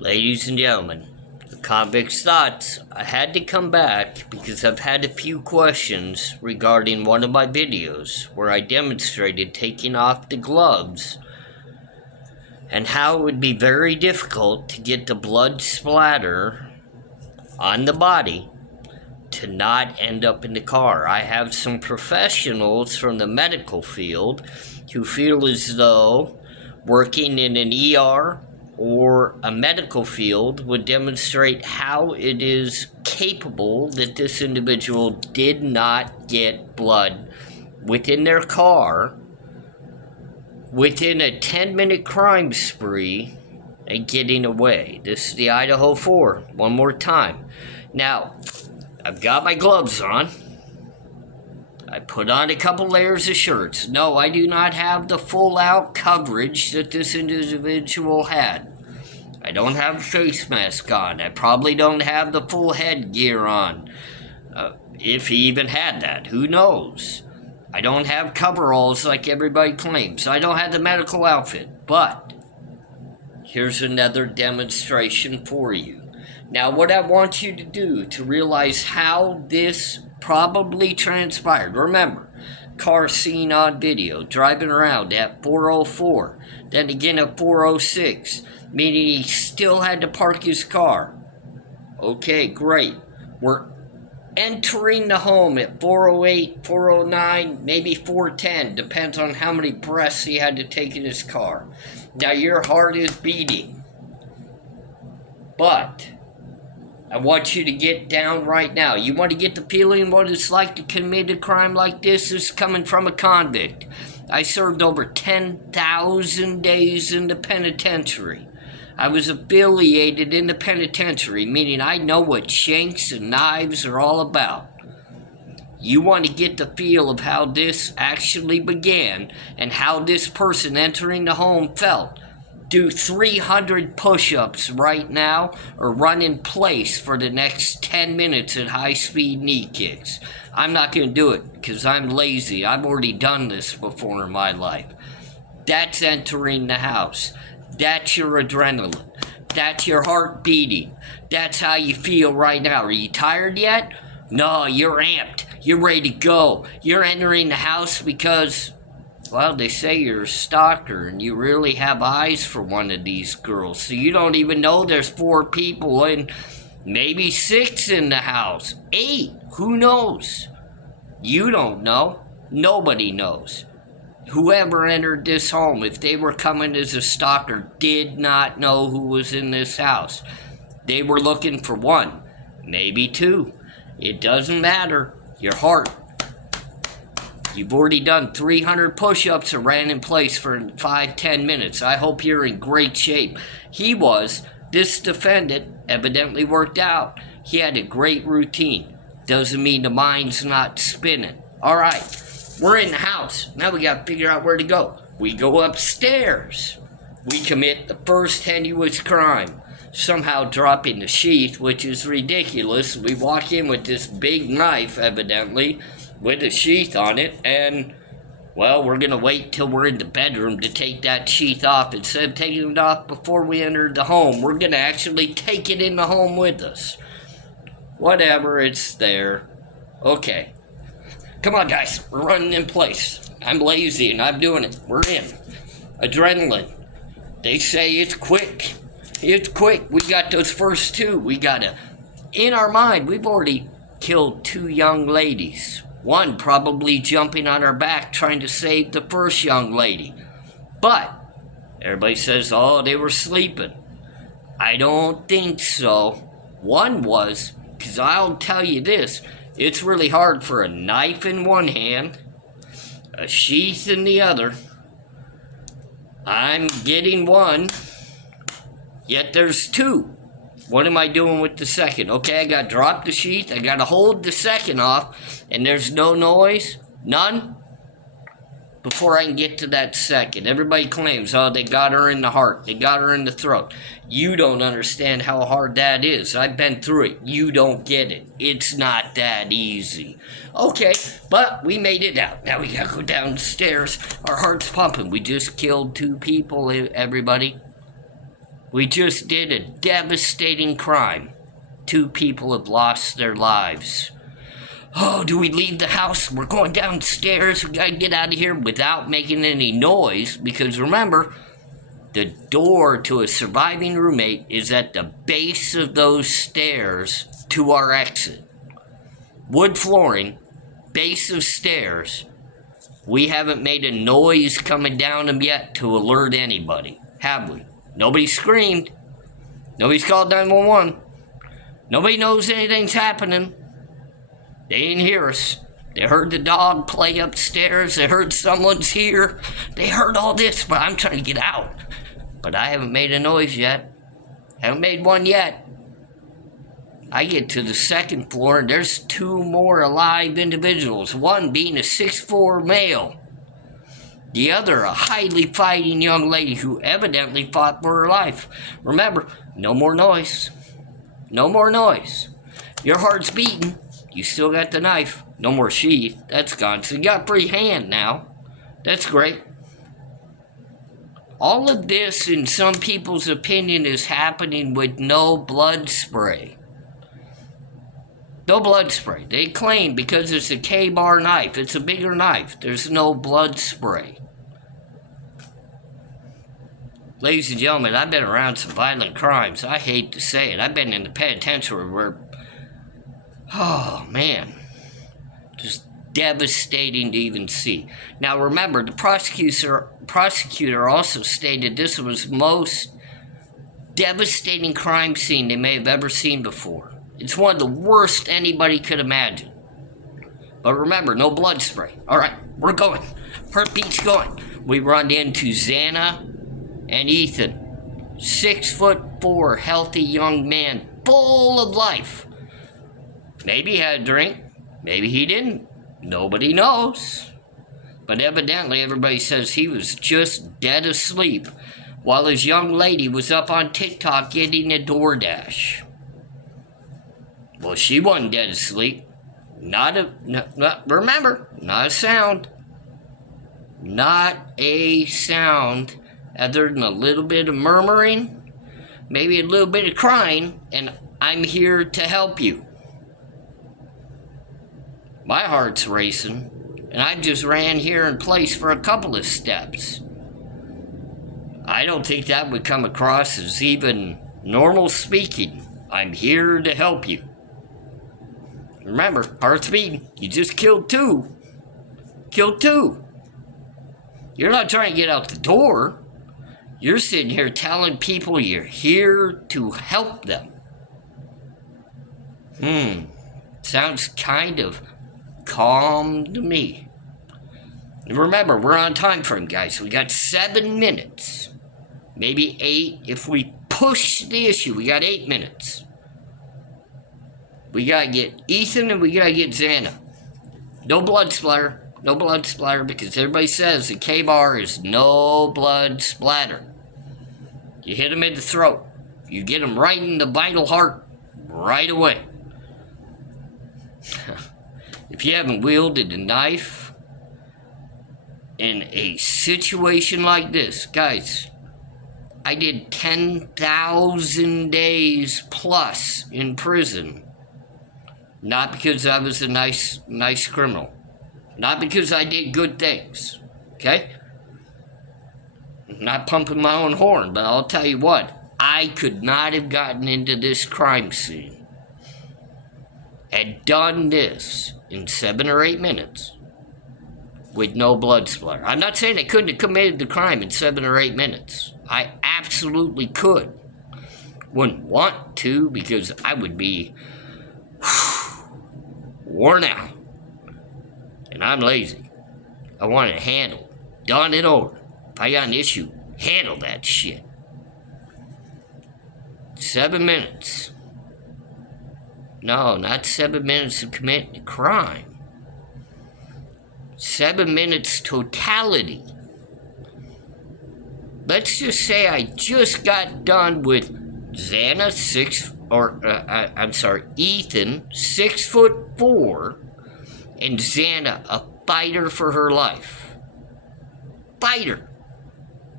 Ladies and gentlemen, the Convict's Thoughts. I had to come back because I've had a few questions regarding one of my videos where I demonstrated taking off the gloves and how it would be very difficult to get the blood splatter on the body to not end up in the car. I have some professionals from the medical field who feel as though working in an ER or a medical field would demonstrate how it is capable that this individual did not get blood within their car within a 10-minute crime spree and getting away. This is the Idaho 4, one more time. Now, I've got my gloves on. I put on a couple layers of shirts. No, I do not have the full-out coverage that this individual had. I don't have a face mask on. I probably don't have the full headgear on. If he even had that, who knows? I don't have coveralls like everybody claims. I don't have the medical outfit. But here's another demonstration for you. Now, what I want you to do to realize how this probably transpired. Remember, car seen on video, driving around at 4:04, then again at 4:06, meaning he still had to park his car. Okay, great. We're entering the home at 4:08, 4:09, maybe 4:10, depends on how many breaths he had to take in his car. Now, your heart is beating, but I want you to get down right now. You want to get the feeling what it's like to commit a crime like this? This is coming from a convict. I served over 10,000 days in the penitentiary. I was affiliated in the penitentiary, meaning I know what shanks and knives are all about. You want to get the feel of how this actually began and how this person entering the home felt. Do 300 push-ups right now or run in place for the next 10 minutes at high-speed knee kicks. I'm not going to do it because I'm lazy. I've already done this before in my life. That's entering the house. That's your adrenaline. That's your heart beating. That's how you feel right now. Are you tired yet? No, you're amped. You're ready to go. You're entering the house because, well, they say you're a stalker and you really have eyes for one of these girls. So you don't even know there's 4 people and maybe 6 in the house. 8, who knows? You don't know. Nobody knows. Whoever entered this home, if they were coming as a stalker, did not know who was in this house. They were looking for 1, maybe 2. It doesn't matter. Your heart. You've already done 300 push-ups and ran in place for 5-10 minutes. I hope you're in great shape. He was. This defendant evidently worked out. He had a great routine. Doesn't mean the mind's not spinning. All right. We're in the house. Now we got to figure out where to go. We go upstairs. We commit the first tenuous crime. Somehow dropping the sheath, which is ridiculous. We walk in with this big knife, evidently, with a sheath on it, and, well, we're going to wait till we're in the bedroom to take that sheath off. Instead of taking it off before we entered the home, we're going to actually take it in the home with us. Whatever, it's there. Okay. Come on, guys. We're running in place. I'm lazy, and I'm doing it. We're in. Adrenaline. They say it's quick. It's quick. We got those first 2. We got to, in our mind, we've already killed 2 young ladies. 1 probably jumping on our back trying to save the first young lady. But everybody says, oh, they were sleeping. I don't think so. 1 was, because I'll tell you this, it's really hard for a knife in one hand, a sheath in the other. I'm getting 1, yet there's 2. What am I doing with the second? Okay, I got to drop the sheath. I got to hold the second off, and there's no noise, none, before I can get to that second. Everybody claims, oh, they got her in the heart. They got her in the throat. You don't understand how hard that is. I've been through it. You don't get it. It's not that easy. Okay, but we made it out. Now we got to go downstairs. Our heart's pumping. We just killed 2 people, everybody. We just did a devastating crime. 2 people have lost their lives. Oh, do we leave the house? We're going downstairs. We gotta get out of here without making any noise. Because remember, the door to a surviving roommate is at the base of those stairs to our exit. Wood flooring, base of stairs. We haven't made a noise coming down them yet to alert anybody, have we? Nobody screamed. Nobody's called 911. Nobody knows anything's happening. They didn't hear us. They heard the dog play upstairs. They heard someone's here. They heard all this, but I'm trying to get out. But I haven't made a noise yet. Haven't made one yet. I get to the 2nd floor, and there's 2 more alive individuals. One being a 6'4" male. The other, a highly fighting young lady who evidently fought for her life. Remember, no more noise. No more noise. Your heart's beating. You still got the knife. No more sheath. That's gone. So you got free hand now. That's great. All of this, in some people's opinion, is happening with no blood spray. No blood spray. They claim because it's a K-bar knife, it's a bigger knife, there's no blood spray. Ladies and gentlemen, I've been around some violent crimes. I hate to say it. I've been in the penitentiary where, oh man, just devastating to even see. Now remember, the prosecutor also stated this was the most devastating crime scene they may have ever seen before. It's one of the worst anybody could imagine. But remember, no blood spray. All right, we're going. Heartbeat's going. We run into Xana and Ethan. 6'4", healthy young man, full of life. Maybe he had a drink. Maybe he didn't. Nobody knows. But evidently, everybody says he was just dead asleep while his young lady was up on TikTok getting a DoorDash. Well, she wasn't dead asleep. Remember, not a sound. Not a sound other than a little bit of murmuring, maybe a little bit of crying, and I'm here to help you. My heart's racing, and I just ran here in place for a couple of steps. I don't think that would come across as even normal speaking. I'm here to help you. Remember, heart's beating. You just killed 2. Killed 2. You're not trying to get out the door. You're sitting here telling people you're here to help them. Sounds kind of calm to me. And remember, we're on time frame, guys. We got 7 minutes. Maybe 8 if we push the issue. We got 8 minutes. We gotta get Ethan and we gotta get Xana. No blood splatter. No blood splatter because everybody says the K-bar is no blood splatter. You hit him in the throat. You get him right in the vital heart right away. If you haven't wielded a knife in a situation like this, guys, I did 10,000 days plus in prison. Not because I was a nice criminal. Not because I did good things. Okay? I'm not pumping my own horn, but I'll tell you what. I could not have gotten into this crime scene and done this in 7 or 8 minutes with no blood splatter. I'm not saying I couldn't have committed the crime in 7 or 8 minutes. I absolutely could. Wouldn't want to because I would be worn out. And I'm lazy. I want it handled. Done it over. If I got an issue, handle that shit. 7 minutes. No, not 7 minutes of committing a crime. 7 minutes totality. Let's just say I just got done with Xana, Ethan, 6'4", and Xana, a fighter for her life. Fighter.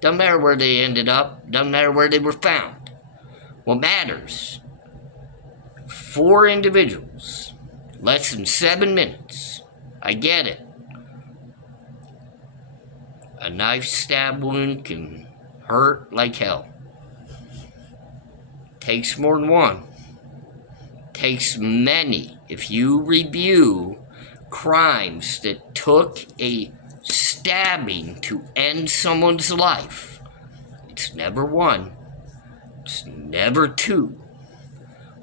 Doesn't matter where they ended up. Doesn't matter where they were found. What matters, 4 individuals, less than 7 minutes. I get it. A knife stab wound can hurt like hell. Takes more than one. Takes many. If you review crimes that took a stabbing to end someone's life, it's never one. It's never 2.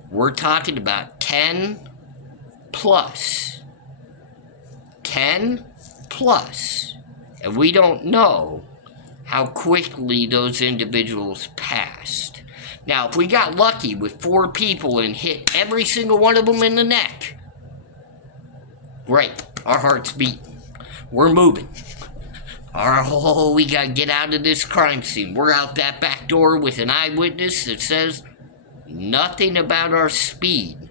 We're talking about 10 plus. 10 plus. And we don't know how quickly those individuals passed. Now, if we got lucky with 4 people and hit every single one of them in the neck, great. Our heart's beating. We're moving. Oh, we gotta get out of this crime scene. We're out that back door with an eyewitness that says nothing about our speed.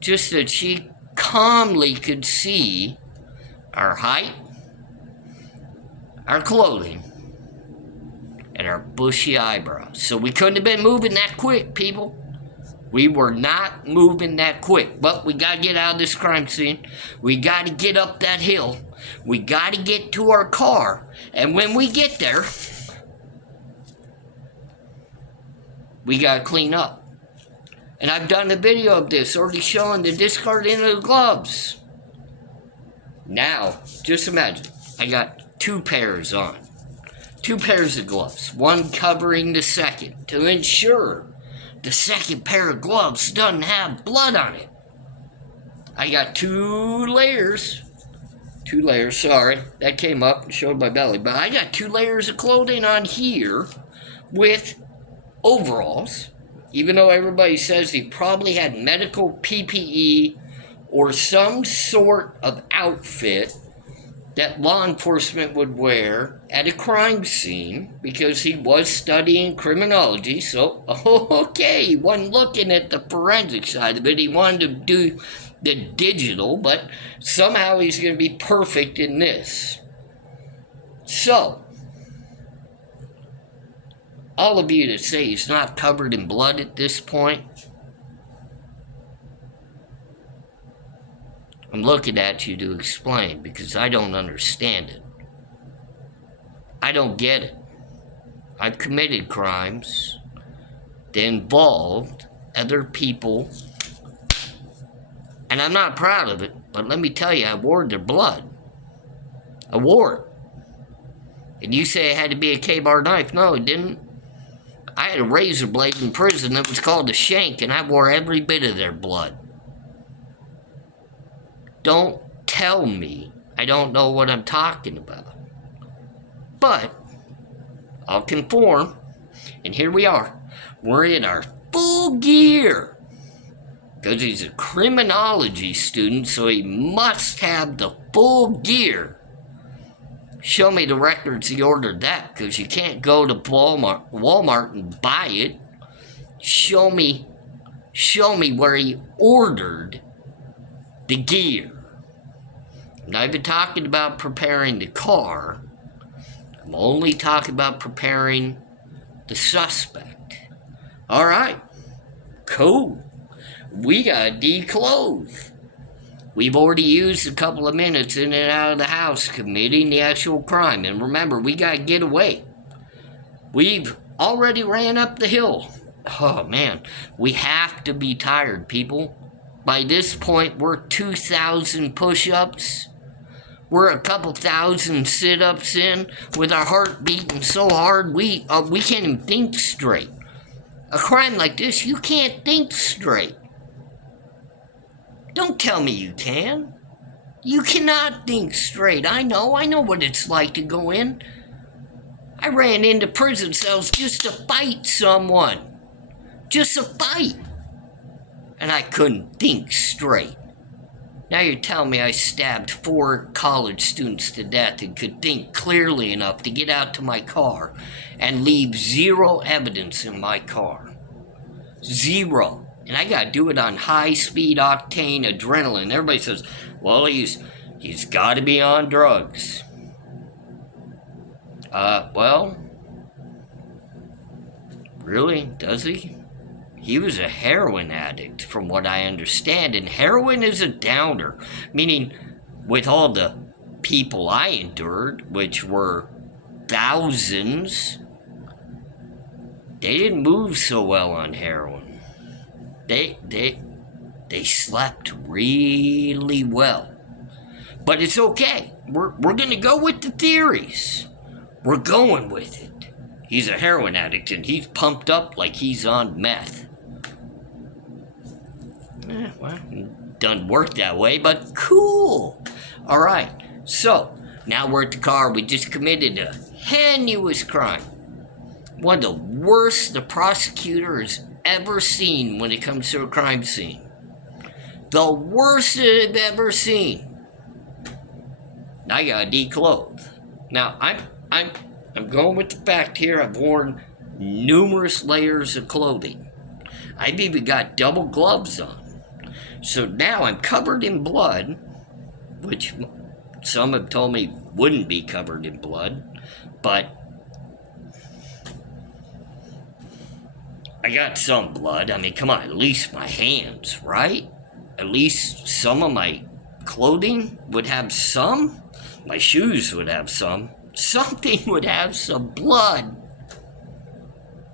Just that she calmly could see our height, our clothing, and our bushy eyebrows. So we couldn't have been moving that quick, people. We were not moving that quick. But we got to get out of this crime scene. We got to get up that hill. We got to get to our car. And when we get there, we got to clean up. And I've done a video of this already showing the discarding of the gloves. Now, just imagine, I got 2 pairs on. 2 pairs of gloves, one covering the second, to ensure the second pair of gloves doesn't have blood on it. I got 2 layers. 2 layers, sorry. That came up and showed my belly. But I got 2 layers of clothing on here with overalls. Even though everybody says he probably had medical PPE or some sort of outfit that law enforcement would wear at a crime scene, because he was studying criminology. So, okay, he wasn't looking at the forensic side of it. He wanted to do the digital, but somehow he's going to be perfect in this. So, all of you that say he's not covered in blood at this point, I'm looking at you to explain, because I don't understand it. I don't get it. I've committed crimes that involved other people, and I'm not proud of it, but let me tell you, I wore their blood. I wore it. And you say it had to be a K-bar knife. No, it didn't. I had a razor blade in prison that was called a shank, and I wore every bit of their blood. Don't tell me I don't know what I'm talking about. But I'll conform, and here we are. We're in our full gear, because he's a criminology student, so he must have the full gear. Show me the records he ordered that, because you can't go to Walmart and buy it. Show me where he ordered the gear. I'm not even talking about preparing the car. I'm only talking about preparing the suspect. All right, cool. We got declothed. We've already used a couple of minutes in and out of the house committing the actual crime. And remember, we got to get away. We've already ran up the hill. Oh, man. We have to be tired, people. By this point, we're 2,000 push-ups. We're a couple thousand sit-ups in with our heart beating so hard we can't even think straight. A crime like this, you can't think straight. Don't tell me you can. You cannot think straight. I know what it's like to go in. I ran into prison cells just to fight someone. Just a fight. And I couldn't think straight. Now you're telling me I stabbed 4 college students to death and could think clearly enough to get out to my car and leave 0 evidence in my car. 0. And I gotta do it on high-speed octane adrenaline. Everybody says, well, he's gotta be on drugs. Well, Really? Does he? He was a heroin addict, from what I understand, and heroin is a downer, meaning with all the people I endured, which were thousands, they didn't move so well on heroin. They slept really well. But it's okay. We're gonna go with the theories. We're going with it. He's a heroin addict and he's pumped up like he's on meth. Well, doesn't work that way, but cool. All right, so now we're at the car. We just committed a heinous crime. One of the worst the prosecutor has ever seen when it comes to a crime scene. The worst they've ever seen. I gotta declothe. Now I'm going with the fact here. I've worn numerous layers of clothing. I've even got double gloves on. So now I'm covered in blood, which some have told me wouldn't be covered in blood, but I got some blood. I mean, come on, at least my hands, right? At least some of my clothing would have some. My shoes would have some. Something would have some blood.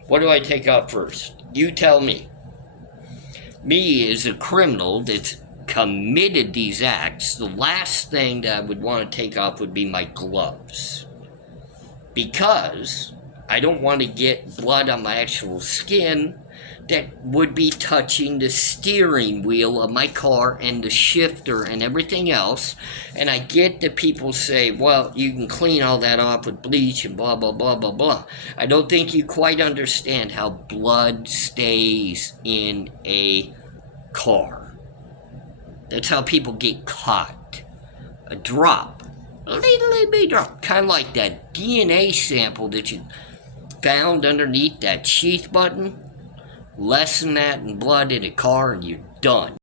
What do I take off first? You tell me. Me as a criminal that's committed these acts, the last thing that I would want to take off would be my gloves. Because I don't want to get blood on my actual skin that would be touching the steering wheel of my car and the shifter and everything else. And I get that people say, well, you can clean all that off with bleach and blah, blah, blah, blah, blah. I don't think you quite understand how blood stays in a car. That's how people get caught. A drop. A little bitty drop. Kind of like that DNA sample that you found underneath that sheath button. Less than that in blood in a car and you're done.